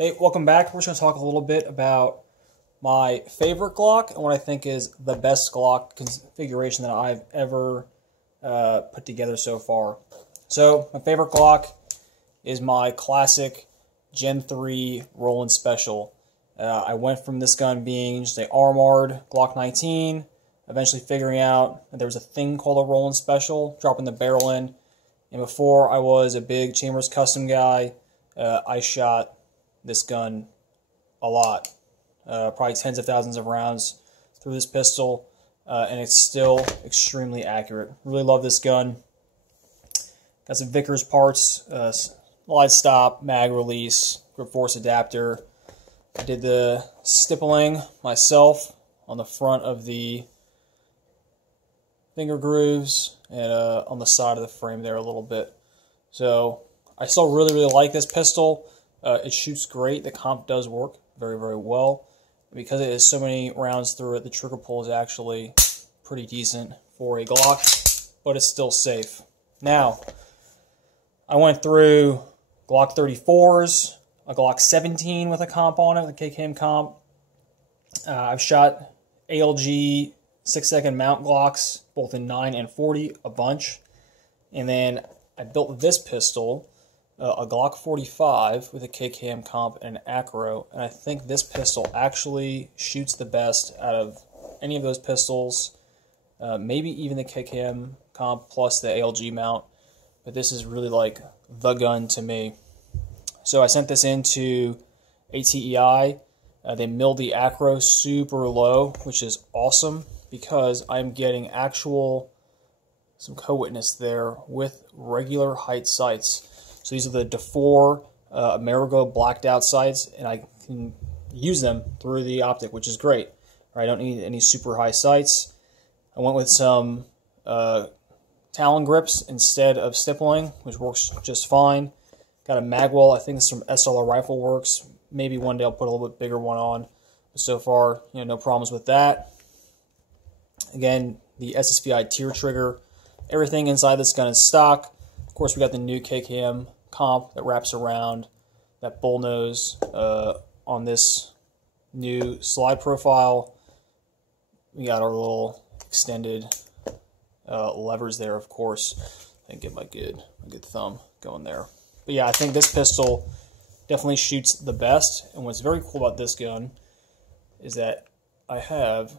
Hey, welcome back. We're just going to talk a little bit about my favorite Glock and what I think is the best Glock configuration that I've ever put together so far. So, my favorite Glock is my classic Gen 3 Roland Special. I went from this gun being just an armored Glock 19, eventually figuring out that there was a thing called a Roland Special, dropping the barrel in. And before I was a big Chambers custom guy, I shot this gun a lot, probably tens of thousands of rounds through this pistol, and it's still extremely accurate. Really love this gun. Got some Vickers parts, slide stop, mag release, grip force adapter. I did the stippling myself on the front of the finger grooves and on the side of the frame there a little bit. So I still really like this pistol. It shoots great. The comp does work very well. Because it has so many rounds through it, the trigger pull is actually pretty decent for a Glock, but it's still safe. Now, I went through Glock 34s, a Glock 17 with a comp on it, the KKM comp. I've shot ALG 6-second mount Glocks, both in 9 and 40, a bunch. And then I built this pistol, a Glock 45 with a KKM comp and an acro, and I think this pistol actually shoots the best out of any of those pistols, maybe even the KKM comp plus the ALG mount, but this is really like the gun to me. So I sent this into ATEI. They milled the acro super low, which is awesome because I'm getting some co-witness there with regular height sights. So these are the DeFore Amerigo blacked out sights, and I can use them through the optic, which is great. I don't need any super high sights. I went with some Talon grips instead of stippling, which works just fine. Got a magwell. I think this is from SLR Rifle Works. Maybe one day I'll put a little bit bigger one on. But so far, no problems with that. Again, the SSVI tier trigger. Everything inside this gun is stock. Of course, we got the new KKM comp that wraps around that bullnose on this new slide profile. We got our little extended levers there, of course. I can get my good thumb going there. But yeah, I think this pistol definitely shoots the best. And what's very cool about this gun is that I have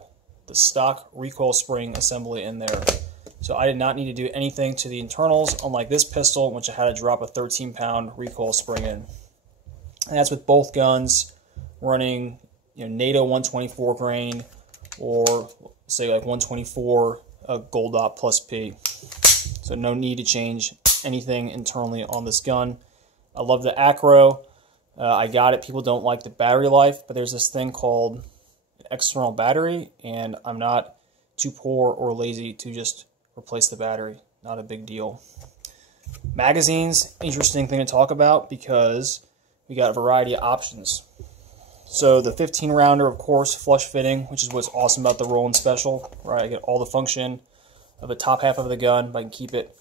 the stock recoil spring assembly in there. So I did not need to do anything to the internals, unlike this pistol, which I had to drop a 13-pound recoil spring in. And that's with both guns running, NATO 124 grain, or say like 124 Gold Dot plus P. So no need to change anything internally on this gun. I love the acro. I got it. People don't like the battery life, but there's this thing called an external battery, and I'm not too poor or lazy to just replace the battery. Not a big deal. Magazines, interesting thing to talk about because we got a variety of options. So the 15 rounder, of course, flush fitting, which is what's awesome about the Roland Special, right? I get all the function of the top half of the gun, but I can keep it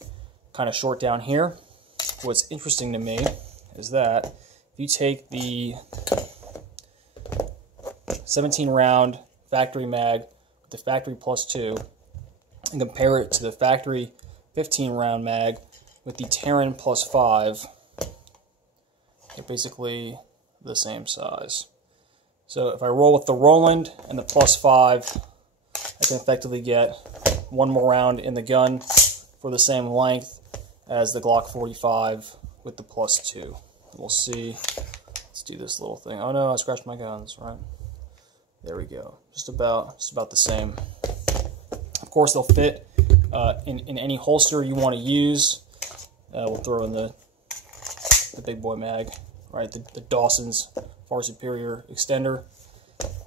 kind of short down here. What's interesting to me is that if you take the 17 round factory mag with the factory +2 and compare it to the factory 15 round mag with the Terran +5, they're basically the same size. So if I roll with the Roland and the +5, I can effectively get one more round in the gun for the same length as the Glock 45 with the +2. We'll see. Let's do this little thing. Oh no, I scratched my guns, right? There we go. Just about the same. Of course, they'll fit in any holster you want to use. We'll throw in the big boy mag, right? The Dawson's Far Superior extender.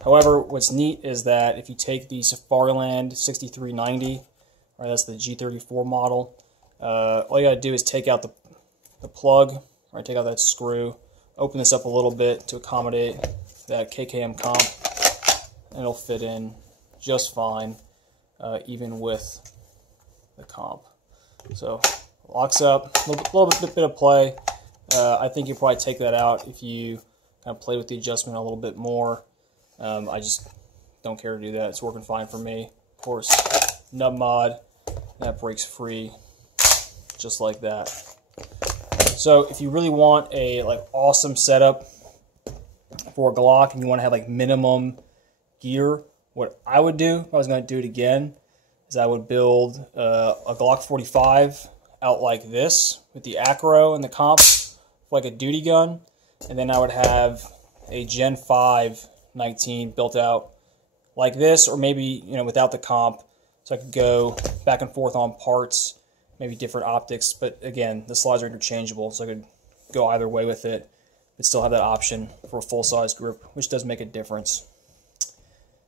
However, what's neat is that if you take the Safariland 6390, right, that's the G34 model, all you gotta do is take out the plug, right? Take out that screw, open this up a little bit to accommodate that KKM comp, and it'll fit in just fine. Even with the comp. So locks up, a little bit of play. I think you probably take that out if you kind of played with the adjustment a little bit more. I just don't care to do that. It's working fine for me. Of course, nub mod, that breaks free just like that. So if you really want a like awesome setup for a Glock and you want to have like minimum gear, what I would do if I was going to do it again is I would build a Glock 45 out like this with the acro and the comp like a duty gun, and then I would have a Gen 5 19 built out like this, or maybe without the comp, so I could go back and forth on parts, maybe different optics. But again, the slides are interchangeable, so I could go either way with it, but still have that option for a full-size grip, which does make a difference.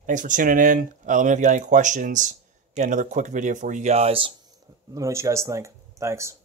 Thanks for tuning in. Let me know if you got any questions. Again, another quick video for you guys. Let me know what you guys think. Thanks.